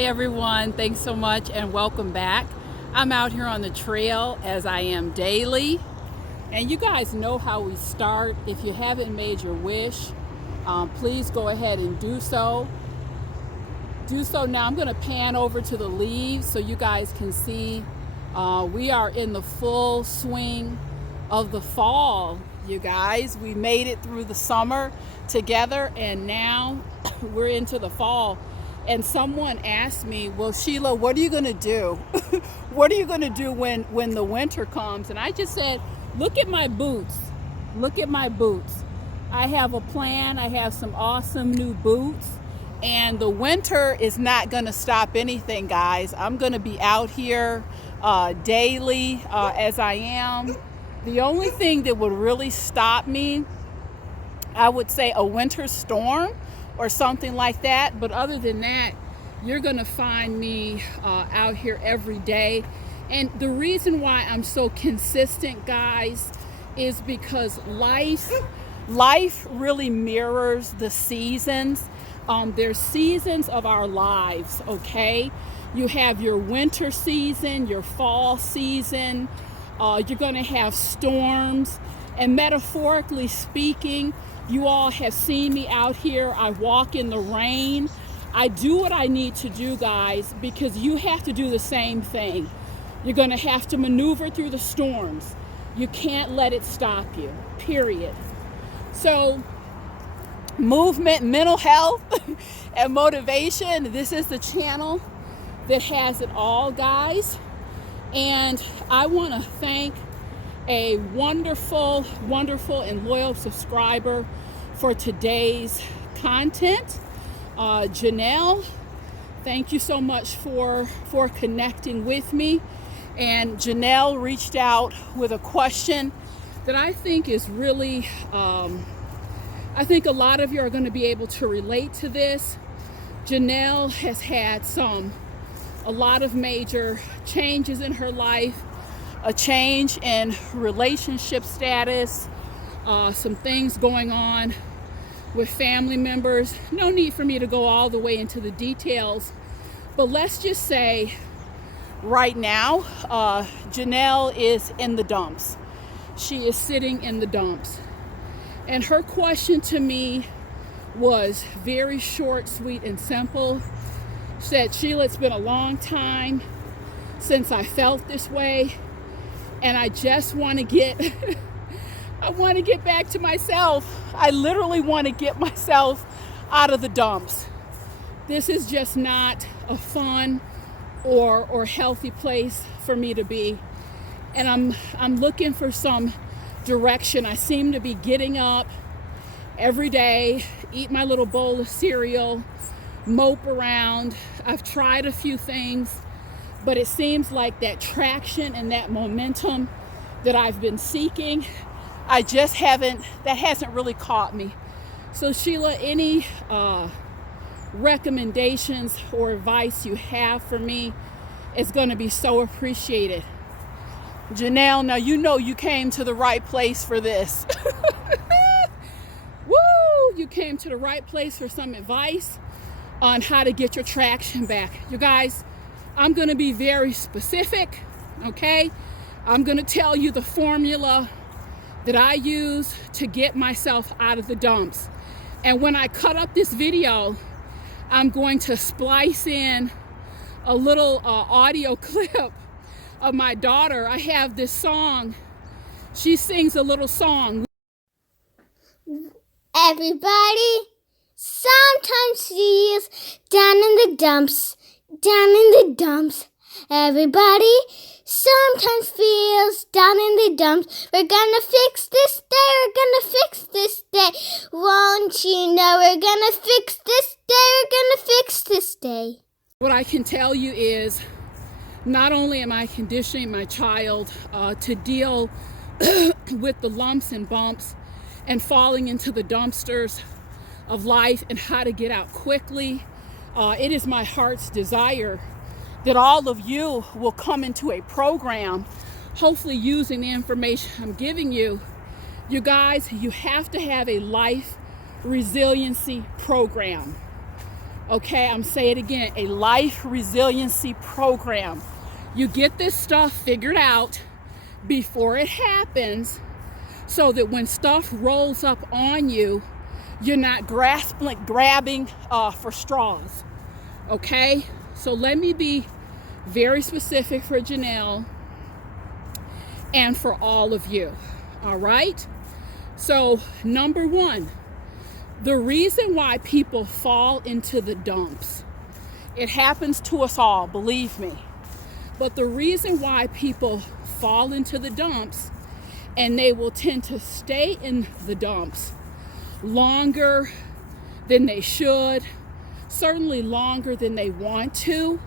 Hi everyone, thanks so much and welcome back. I'm out here on the trail as I am daily, and you guys know how we start. If you haven't made your wish, please go ahead and do so. Now. I'm going to pan over to the leaves so you guys can see we are in the full swing of the fall. You guys, we made it through the summer together and now we're into the fall. And someone asked me, well, Sheila, what are you going to do? What are you going to do when the winter comes? And I just said, look at my boots. Look at my boots. I have a plan. I have some awesome new boots. And the winter is not going to stop anything, guys. I'm going to be out here daily as I am. The only thing that would really stop me, I would say a winter storm or something like that. But other than that, you're going to find me out here every day. And the reason why I'm so consistent, guys, is because life really mirrors the seasons. There's seasons of our lives, okay? You have your winter season, your fall season. You're going to have storms. And metaphorically speaking, you all have seen me out here. I walk in the rain. I do what I need to do, guys, because you have to do the same thing. You're going to have to maneuver through the storms. You can't let it stop you, period. So, movement, mental health, and motivation. This is the channel that has it all, guys. And I want to thank a wonderful and loyal subscriber for today's content. Janelle, thank you so much for connecting with me. And Janelle reached out with a question that I think is really, I think a lot of you are going to be able to relate to this. Janelle has had a lot of major changes in her life, a change in relationship status, some things going on with family members. No need for me to go all the way into the details, but let's just say right now, Janelle is in the dumps. She is sitting in the dumps. And her question to me was very short, sweet, and simple. She said, Sheila, it's been a long time since I felt this way, and I just want to get I want to get back to myself. I literally want to get myself out of the dumps. This is just not a fun or healthy place for me to be. And I'm looking for some direction. I seem to be getting up every day, eat my little bowl of cereal, mope around. I've tried a few things, but it seems like that traction and that momentum that I've been seeking, that hasn't really caught me. So Sheila, any recommendations or advice you have for me is going to be so appreciated. Janelle, now you know you came to the right place for this. Woo! You came to the right place for some advice on how to get your traction back. You guys, I'm going to be very specific, okay? I'm going to tell you the formula that I use to get myself out of the dumps. And when I cut up this video, I'm going to splice in a little audio clip of my daughter. I have this song. She sings a little song. Everybody sometimes feels down in the dumps, down in the dumps. Everybody sometimes feels down in the dumps. We're gonna fix this day, we're gonna fix this day. Won't you know we're gonna fix this day, we're gonna fix this day. What I can tell you is not only am I conditioning my child to deal with the lumps and bumps and falling into the dumpsters of life and how to get out quickly, it is my heart's desire that all of you will come into a program, hopefully using the information I'm giving you. You guys, you have to have a life resiliency program. Okay, I'm saying it again, a life resiliency program. You get this stuff figured out before it happens so that when stuff rolls up on you, you're not grabbing for straws. Okay, so let me be very specific for Janelle and for all of you. All right, so number one, the reason why people fall into the dumps, it happens to us all, believe me. But the reason why people fall into the dumps, and they will tend to stay in the dumps longer than they should, certainly longer than they want to,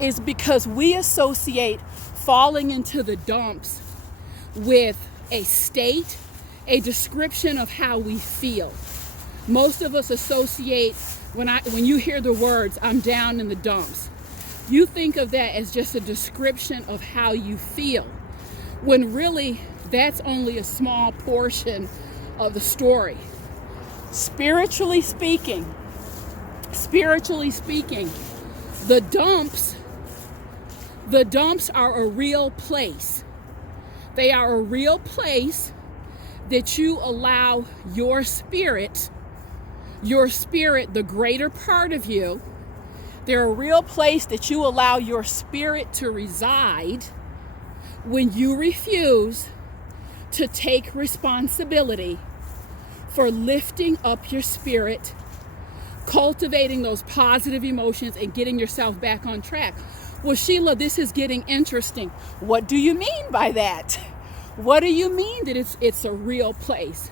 is because we associate falling into the dumps with a state, a description of how we feel. Most of us associate, when you hear the words, I'm down in the dumps, you think of that as just a description of how you feel, when really that's only a small portion of the story. Spiritually speaking, the dumps are a real place. They are a real place that you allow your spirit, the greater part of you, they're a real place that you allow your spirit to reside when you refuse to take responsibility for lifting up your spirit, cultivating those positive emotions, and getting yourself back on track. Well, Sheila, this is getting interesting. What do you mean by that? What do you mean that it's a real place?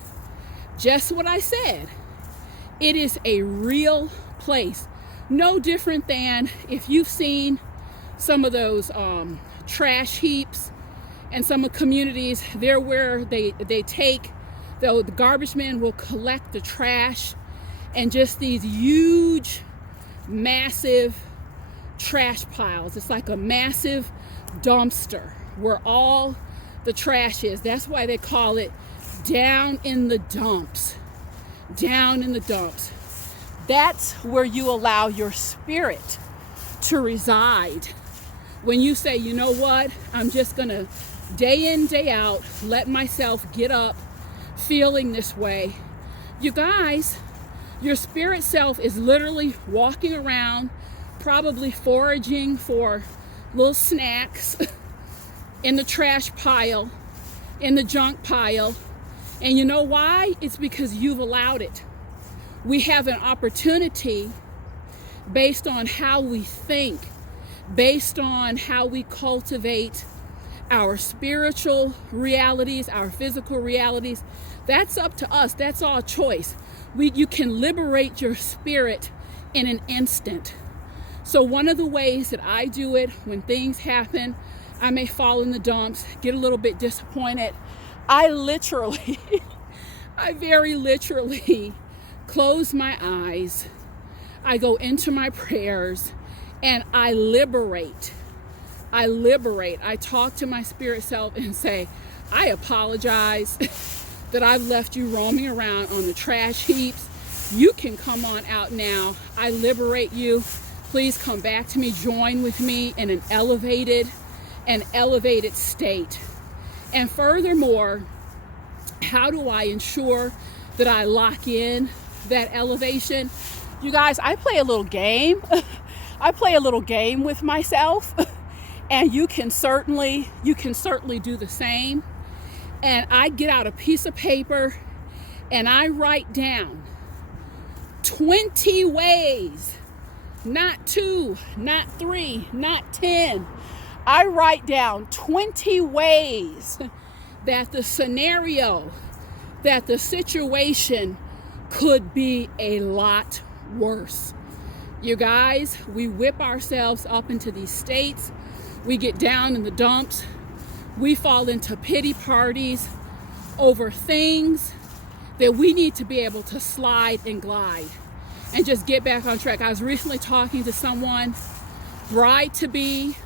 Just what I said. It is a real place. No different than if you've seen some of those trash heaps and some of communities, they're where they take, the garbage men will collect the trash, and just these huge, massive trash piles. It's like a massive dumpster where all the trash is. That's why they call it down in the dumps. Down in the dumps. That's where you allow your spirit to reside. When you say, you know what, I'm just gonna day in, day out, let myself get up feeling this way. You guys, your spirit self is literally walking around, probably foraging for little snacks in the trash pile, in the junk pile. And you know why? It's because you've allowed it. We have an opportunity based on how we think, based on how we cultivate our spiritual realities, our physical realities. That's up to us. That's our choice. You can liberate your spirit in an instant. So one of the ways that I do it when things happen, I may fall in the dumps, get a little bit disappointed. I very literally close my eyes. I go into my prayers and I liberate. I talk to my spirit self and say, I apologize that I've left you roaming around on the trash heaps. You can come on out now. I liberate you. Please come back to me. Join with me in an elevated state. And furthermore, how do I ensure that I lock in that elevation? You guys, I play a little game. I play a little game with myself, and you can certainly do the same. And I get out a piece of paper and I write down 20 ways, not 2, not 3, not 10. I write down 20 ways that the scenario, that the situation could be a lot worse. You guys, we whip ourselves up into these states. We get down in the dumps. We fall into pity parties over things that we need to be able to slide and glide and just get back on track. I was recently talking to someone, bride to be.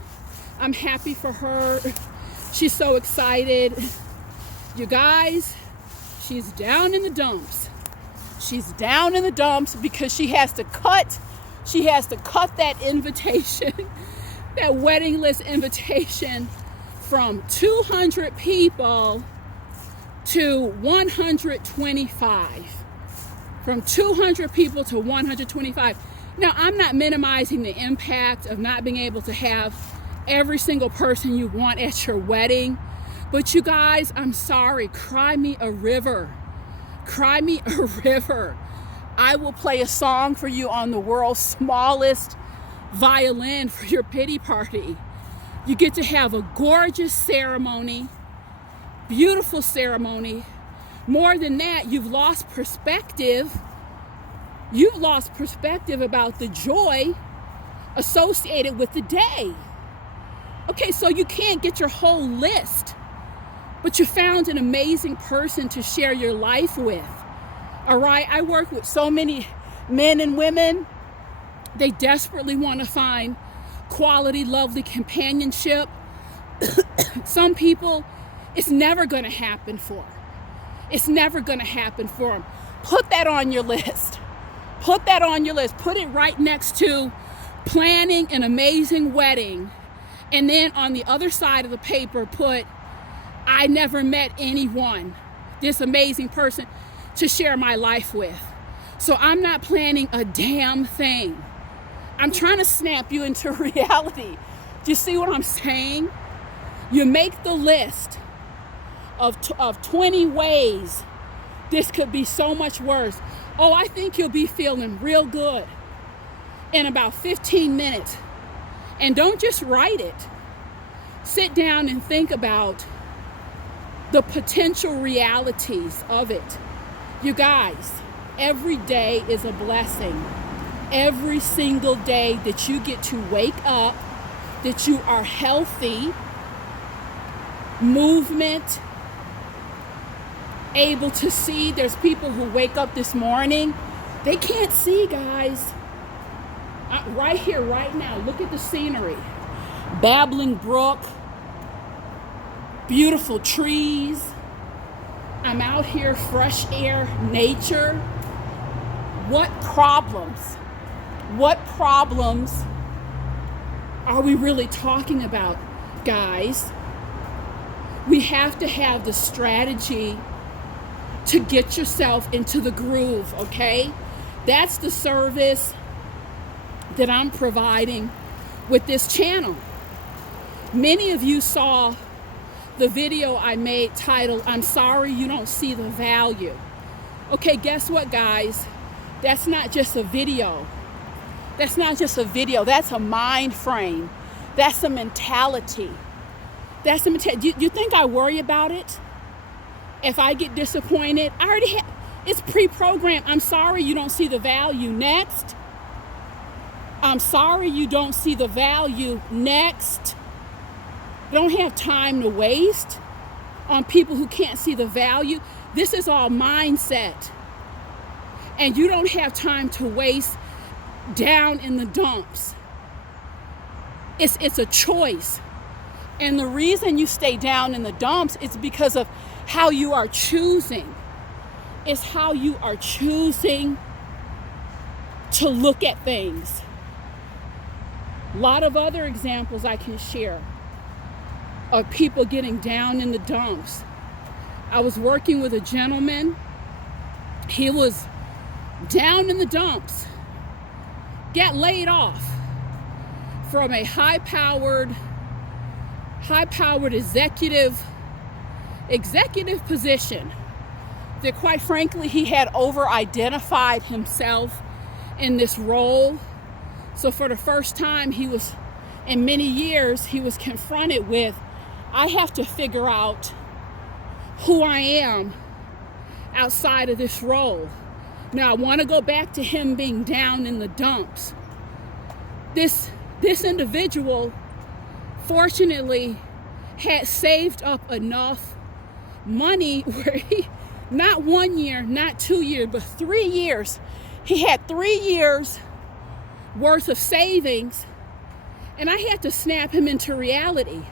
I'm happy for her. She's so excited. You guys, she's down in the dumps. She's down in the dumps because she has to cut She has to cut that invitation, that wedding list invitation, from 200 people to 125. From 200 people to 125. Now, I'm not minimizing the impact of not being able to have every single person you want at your wedding. But you guys, I'm sorry, cry me a river. Cry me a river. I will play a song for you on the world's smallest violin for your pity party. You get to have a gorgeous ceremony, beautiful ceremony. More than that, you've lost perspective. You've lost perspective about the joy associated with the day. Okay, so you can't get your whole list, but you found an amazing person to share your life with. All right, I work with so many men and women. They desperately want to find quality, lovely companionship. Some people, it's never going to happen for. It's never going to happen for them. Put that on your list. Put that on your list. Put it right next to planning an amazing wedding. And then on the other side of the paper, put, I never met anyone, this amazing person to share my life with. So I'm not planning a damn thing. I'm trying to snap you into reality. Do you see what I'm saying? You make the list of 20 ways this could be so much worse. Oh, I think you'll be feeling real good in about 15 minutes. And don't just write it. Sit down and think about the potential realities of it. You guys, every day is a blessing. Every single day that you get to wake up, that you are healthy, movement, able to see. There's people who wake up this morning, they can't see, guys. Right here, right now, look at the scenery. Babbling brook, beautiful trees. I'm out here, fresh air, nature. What problems are we really talking about, guys? We have to have the strategy to get yourself into the groove, okay? That's the service that I'm providing with this channel. Many of you saw the video I made titled, I'm sorry you don't see the value. Okay, guess what, guys? That's not just a video. That's not just a video. That's a mind frame. That's a mentality. That's a mentality. You think I worry about it? If I get disappointed, I already have, it's pre-programmed. I'm sorry you don't see the value. Next. I'm sorry you don't see the value. Next. You don't have time to waste on people who can't see the value. This is all mindset. And you don't have time to waste down in the dumps. It's a choice. And the reason you stay down in the dumps is because of how you are choosing. It's how you are choosing to look at things. A lot of other examples I can share of people getting down in the dumps. I was working with a gentleman. He was down in the dumps, got laid off from a high-powered executive position that, quite frankly, he had over-identified himself in this role. So for the first time in many years, he was confronted with, I have to figure out who I am outside of this role. Now, I want to go back to him being down in the dumps. This individual, fortunately, had saved up enough money where he, not 1 year, not 2 years, but 3 years, he had 3 years worth of savings, and I had to snap him into reality.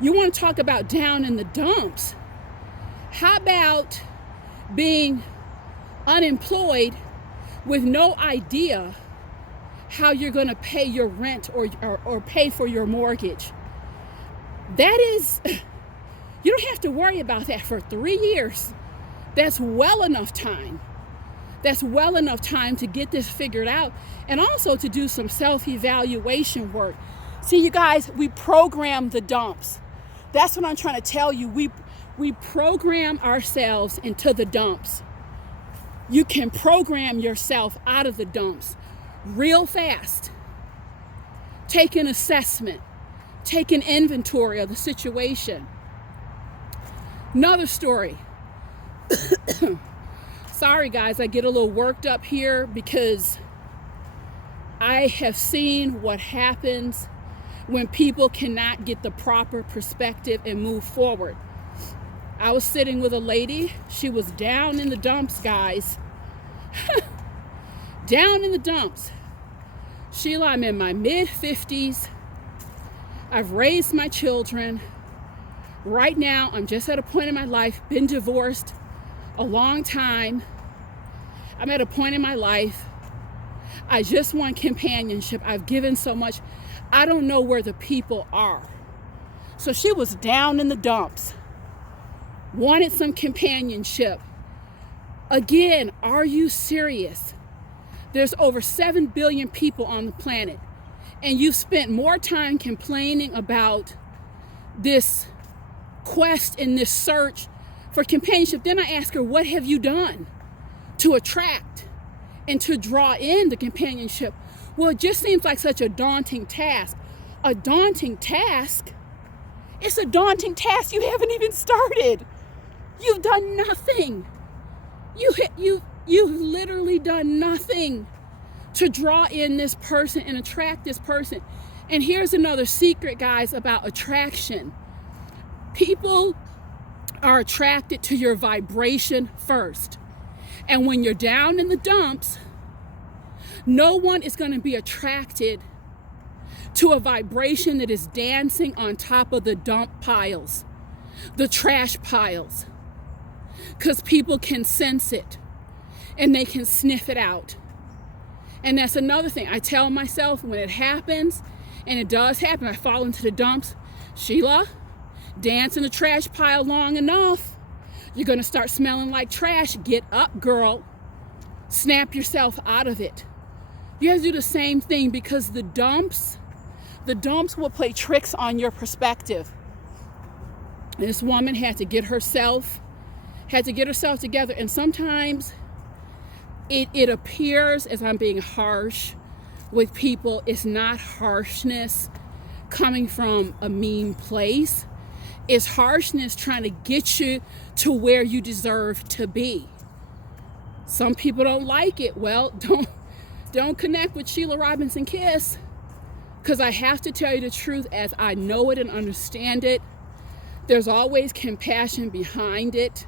You want to talk about down in the dumps? How about being unemployed with no idea how you're going to pay your rent or pay for your mortgage. That is, you don't have to worry about that for 3 years. That's well enough time. That's well enough time to get this figured out, and also to do some self-evaluation work. See, you guys, we program the dumps. That's what I'm trying to tell you. We program ourselves into the dumps. You can program yourself out of the dumps real fast. Take an assessment. Take an inventory of the situation. Another story. Sorry guys, I get a little worked up here because I have seen what happens when people cannot get the proper perspective and move forward. I was sitting with a lady. She was down in the dumps, guys. Down in the dumps. Sheila, I'm in my mid-50s. I've raised my children. Right now, I'm just at a point in my life, been divorced a long time. I'm at a point in my life. I just want companionship. I've given so much. I don't know where the people are. So she was down in the dumps, wanted some companionship. Again, are you serious? There's over 7 billion people on the planet, and you've spent more time complaining about this quest and this search for companionship. Then I ask her, what have you done to attract and to draw in the companionship? Well, it just seems like such a daunting task. A daunting task? It's a daunting task. You haven't even started. You've done nothing. You've literally done nothing to draw in this person and attract this person. And here's another secret, guys, about attraction. People are attracted to your vibration first. And when you're down in the dumps, no one is going to be attracted to a vibration that is dancing on top of the dump piles, the trash piles, because people can sense it and they can sniff it out. And that's another thing. I tell myself when it happens, and it does happen, I fall into the dumps, Sheila, dance in the trash pile long enough, you're going to start smelling like trash. Get up, girl. Snap yourself out of it. You have to do the same thing, because the dumps will play tricks on your perspective. And this woman had to get herself together. And sometimes it appears as I'm being harsh with people. It's not harshness coming from a mean place. It's harshness trying to get you to where you deserve to be. Some people don't like it. Well, don't connect with Sheila Robinson Kiss, because I have to tell you the truth as I know it and understand it. There's always compassion behind it.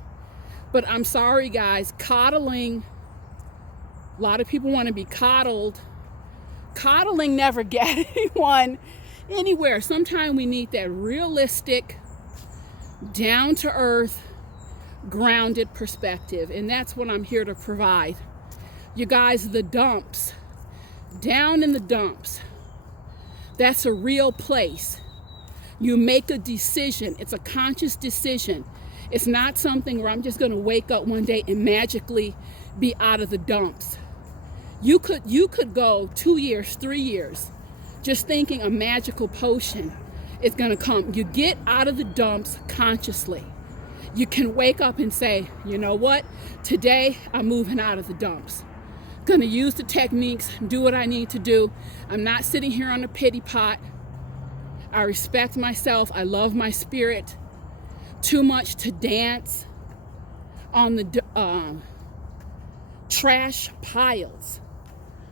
But I'm sorry, guys, coddling, a lot of people want to be coddled. Coddling never get anyone anywhere. Sometimes we need that realistic, down-to-earth, grounded perspective, and that's what I'm here to provide. You guys, the dumps, down in the dumps, that's a real place. You make a decision. It's a conscious decision. It's not something where I'm just going to wake up one day and magically be out of the dumps. You could go 2 years, 3 years, just thinking a magical potion is going to come. You get out of the dumps consciously. You can wake up and say, you know what? Today I'm moving out of the dumps. Going to use the techniques, do what I need to do. I'm not sitting here on a pity pot. I respect myself. I love my spirit too much to dance on the trash piles.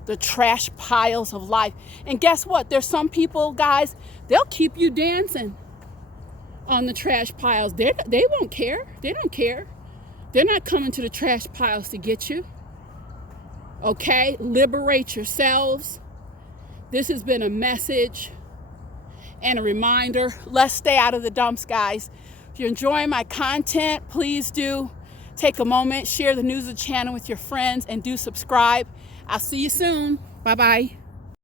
The trash piles of life. And guess what? There's some people, guys, they'll keep you dancing on the trash piles. They won't care. They don't care. They're not coming to the trash piles to get you. Okay? Liberate yourselves. This has been a message and a reminder. Let's stay out of the dumps, guys. If you're enjoying my content, please do take a moment, share the news of the channel with your friends, and do subscribe. I'll see you soon. Bye-bye.